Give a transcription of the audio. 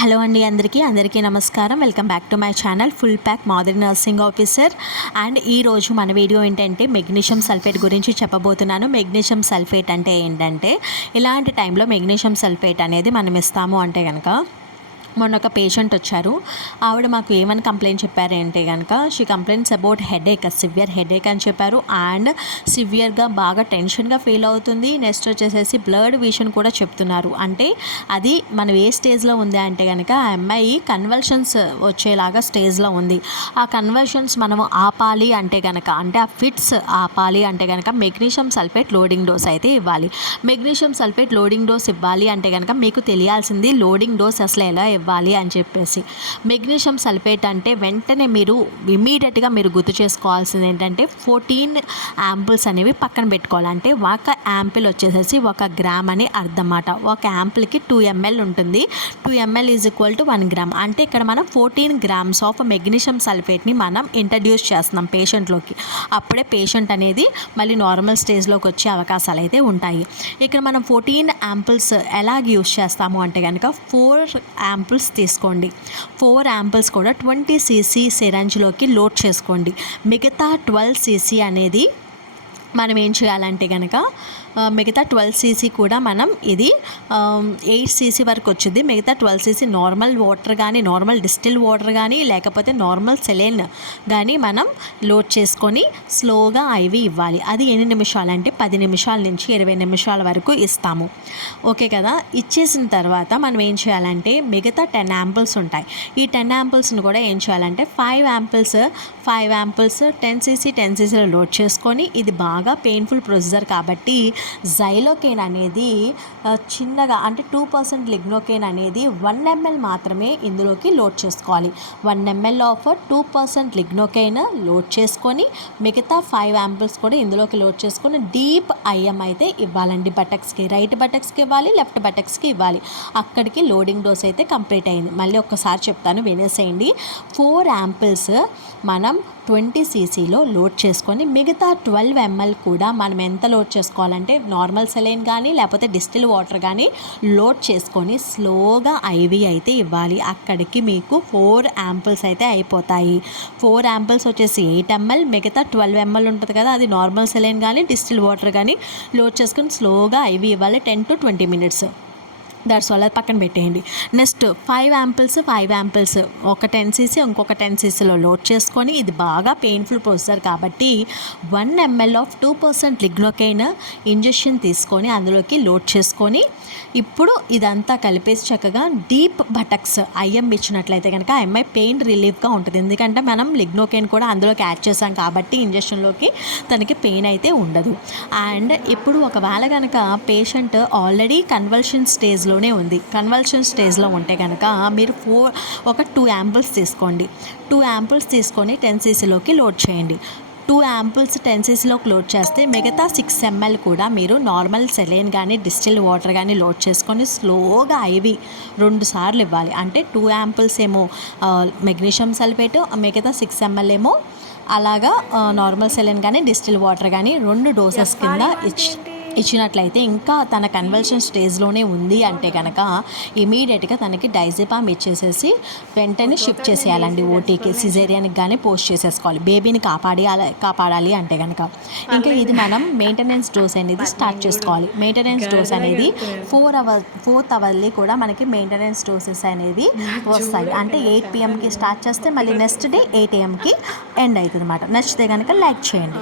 Hello అండి, అందరికీ నమస్కారం. Welcome back to my channel full pack మాదిరి నర్సింగ్ ఆఫీసర్. అండ్ ఈరోజు మన వీడియో ఏంటంటే మెగ్నీషియం సల్ఫేట్ గురించి చెప్పబోతున్నాను. మెగ్నీషియం సల్ఫేట్ అంటే ఏంటంటే, ఇలాంటి టైంలో మెగ్నీషియం సల్ఫేట్ అనేది మనం ఇస్తాము అంటే కనుక, మొన్న ఒక పేషెంట్ వచ్చారు. ఆవిడ మాకు ఏమని కంప్లైంట్ చెప్పారంటే కనుక, she complaints about headache, severe headache అని చెప్పారు. అండ్ సివియర్గా బాగా టెన్షన్గా ఫీల్ అవుతుంది. నెక్స్ట్ వచ్చేసేసి బ్లడ్ విషన్ కూడా చెప్తున్నారు. అంటే అది మనం ఏ స్టేజ్లో ఉంది అంటే కనుక, ఆ అమ్మాయి కన్వల్షన్స్ వచ్చేలాగా స్టేజ్లో ఉంది. ఆ కన్వల్షన్స్ మనము ఆపాలి అంటే కనుక, అంటే ఆ ఫిట్స్ ఆపాలి అంటే కనుక మెగ్నీషియం సల్ఫేట్ లోడింగ్ డోస్ అయితే ఇవ్వాలి. మెగ్నీషియం సల్ఫేట్ లోడింగ్ డోస్ ఇవ్వాలి అంటే కనుక మీకు తెలియాల్సింది లోడింగ్ డోస్ అసలు ఎలా ఇవ్వాలి అని చెప్పేసి. మెగ్నీషియం సల్ఫేట్ అంటే వెంటనే మీరు ఇమీడియట్గా మీరు గుర్తు చేసుకోవాల్సింది ఏంటంటే 14 యాంపుల్స్ అనేవి పక్కన పెట్టుకోవాలి. అంటే ఒక యాంపిల్ వచ్చేసేసి 1 గ్రామ్ అని అర్థం అన్నమాట. ఒక యాంపిల్కి 2 ml ఉంటుంది. 2 ml is equal to 1 gram. అంటే ఇక్కడ మనం 14 grams ఆఫ్ మెగ్నీషియం సల్ఫేట్ని మనం ఇంట్రడ్యూస్ చేస్తున్నాం పేషెంట్లోకి. అప్పుడే పేషెంట్ అనేది మళ్ళీ నార్మల్ స్టేజ్లోకి వచ్చే అవకాశాలు అయితే ఉంటాయి. ఇక్కడ మనం 14 యాంపుల్స్ ఎలాగ యూస్ చేస్తాము అంటే కనుక, 4 యాంపుల్స్ తీసుకోండి. 4 యాంపుల్స్ కూడా 20 cc సిరంజ్లోకి లోడ్ చేసుకోండి. మిగతా 12 cc అనేది మనం ఏం చేయాలంటే కనుక, మిగతా 12 cc కూడా మనం ఇది 8 cc వరకు వచ్చింది. మిగతా 12 cc నార్మల్ వాటర్ కానీ, నార్మల్ డిస్టిల్ వాటర్ కానీ, లేకపోతే నార్మల్ సెలైన్ కానీ మనం లోడ్ చేసుకొని స్లోగా ఐవి ఇవ్వాలి. అది ఎన్ని నిమిషాలు అంటే 10 నిమిషాల నుంచి 20 నిమిషాల వరకు ఇస్తాము. ఓకే కదా. ఇచ్చేసిన తర్వాత మనం ఏం చేయాలంటే, మిగతా 10 యాంపుల్స్ ఉంటాయి. ఈ 10 యాంపుల్స్ని కూడా ఏం చేయాలంటే 5 యాంపుల్స్ 10 cc లోడ్ చేసుకొని, ఇది బాగా పెయిన్ఫుల్ ప్రొసీజర్ కాబట్టి జైలోకేన్ అనేది చిన్నగా, అంటే 2% లిగ్నోకేన్ అనేది 1 ml మాత్రమే ఇందులోకి లోడ్ చేసుకోవాలి. 1 ml ఆఫ్ 2% లిగ్నోకేన్ లోడ్ చేసుకొని, మిగతా 5 యాంపుల్స్ కూడా ఇందులోకి లోడ్ చేసుకొని డీప్ ఐఎం అయితే ఇవ్వాలండి. బటక్స్కి, రైట్ బటక్స్కి ఇవ్వాలి, లెఫ్ట్ బటక్స్కి ఇవ్వాలి. అక్కడికి లోడింగ్ డోస్ అయితే కంప్లీట్ అయింది. మళ్ళీ ఒక్కసారి చెప్తాను, వినేసేయండి. 4 యాంపుల్స్ మనం 20 cc లోడ్ చేసుకొని, మిగతా 12 ml కూడా మనం ఎంత లోడ్ చేసుకోవాలంటే నార్మల్ సెలైన్ కానీ, లేకపోతే డిస్టిల్ వాటర్ కానీ లోడ్ చేసుకొని స్లోగా ఐవి అయితే ఇవ్వాలి. అక్కడికి మీకు 4 యాంపుల్స్ అయితే అయిపోతాయి. 4 యాంపుల్స్ వచ్చేసి 8 ml, మిగతా 12 ml ఉంటుంది కదా, అది నార్మల్ సెలైన్ కానీ, డిస్టిల్ వాటర్ కానీ లోడ్ చేసుకొని స్లోగా ఐవి ఇవ్వాలి. 10 to 20 minutes. That's all. అది పక్కన పెట్టేయండి. నెక్స్ట్ 5 యాంపుల్స్ ఒక 10 cc ఇంకొక 10 cc లోడ్ చేసుకొని, ఇది బాగా పెయిన్ఫుల్ ప్రొసీజర్ కాబట్టి 1 ml ఆఫ్ 2% లిగ్నోకైన్ ఇంజెక్షన్ తీసుకొని అందులోకి లోడ్ చేసుకొని, ఇప్పుడు ఇదంతా కలిపేసి చక్కగా డీప్ బటక్స్ ఐఎం ఇచ్చినట్లయితే కనుక ఆ అమ్మాయి పెయిన్ రిలీఫ్గా ఉంటుంది. ఎందుకంటే మనం లిగ్నోకైన్ కూడా అందులోకి యాడ్ చేసాం కాబట్టి ఇంజెక్షన్లోకి తనకి పెయిన్ అయితే ఉండదు. అండ్ ఇప్పుడు ఒకవేళ కనుక పేషెంట్ ఆల్రెడీ కన్వల్షన్ స్టేజ్లోనే ఉంది, కన్వల్షన్ స్టేజ్లో ఉంటే కనుక మీరు 2 యాంపుల్స్ తీసుకోండి. 2 యాంపుల్స్ తీసుకొని 10 cc లోడ్ చేయండి. 2 యాంపుల్స్ 10 cc లోడ్ చేస్తే మిగతా 6 ml కూడా మీరు నార్మల్ సెలైన్ కానీ, డిస్టిల్ వాటర్ కానీ లోడ్ చేసుకొని స్లోగా ఐవి 2 సార్లు ఇవ్వాలి. అంటే 2 యాంపుల్స్ ఏమో మెగ్నీషియం సల్ఫేట్, మిగతా 6 ml ఏమో అలాగా నార్మల్ సెలైన్ కానీ, డిస్టిల్ వాటర్ కానీ 2 డోసెస్ కింద ఇచ్చినట్లయితే, ఇంకా తన కన్వల్షన్ స్టేజ్లోనే ఉంది అంటే కనుక ఇమీడియట్గా తనకి డైజెపామ్ ఇచ్చేసేసి వెంటనే షిఫ్ట్ చేసేయాలండి ఓటీకి. సిజేరియన్కి కానీ పోస్ట్ చేసేసుకోవాలి, బేబీని కాపాడాలి అంటే కనుక. ఇంకా ఇది మనం మెయింటెనెన్స్ డోస్ అనేది స్టార్ట్ చేసుకోవాలి. మెయింటెనెన్స్ డోస్ అనేది 4th అవర్లీ కూడా మనకి మెయింటెనెన్స్ డోసెస్ అనేవి వస్తాయి. అంటే 8 PM స్టార్ట్ చేస్తే మళ్ళీ నెక్స్ట్ డే 8 AM ఎండ్ అవుతుంది అన్నమాట. నచ్చితే కనుక లైక్ చేయండి.